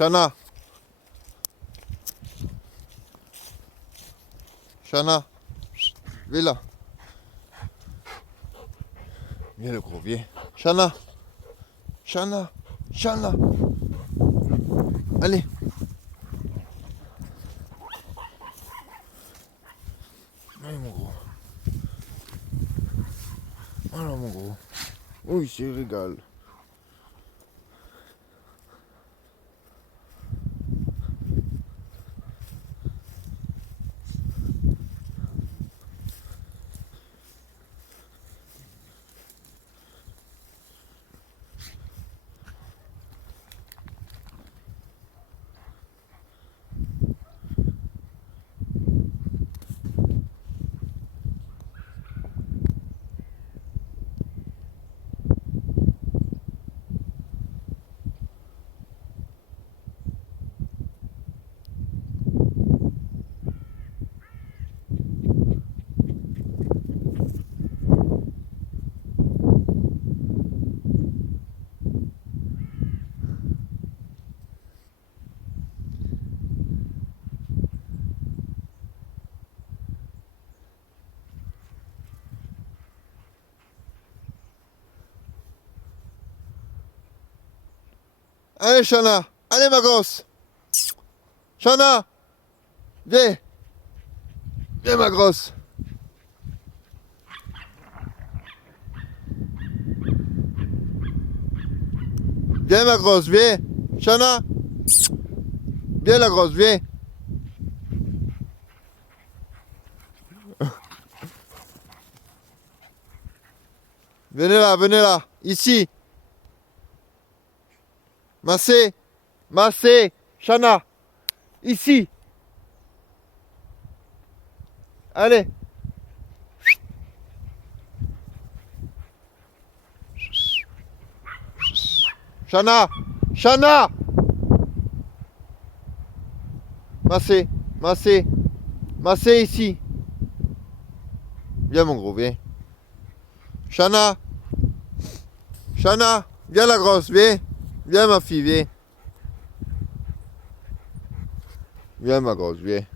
Shana. Shana. Viens là. Viens le gros, viens. Shana. Shana. Shana. Allez. Allez mon gros. Alors mon gros. Oui, c'est régal. Allez Shana. Allez ma grosse. Shana. Viens. Viens ma grosse. Viens ma grosse, viens. Shana. Viens la grosse, viens. Venez là, ici. Massé, Massé, Shana, ici. Allez. Shana, Shana. Massé, Massé, Massé ici. Viens mon gros, viens. Shana, Shana, viens la grosse, viens. Viens ma fille, viens. Viens ma grosse, viens.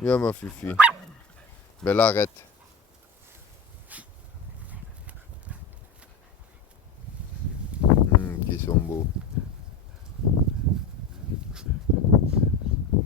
Viens ma fifi. Ben là, arrête. Qu'ils sont beaux.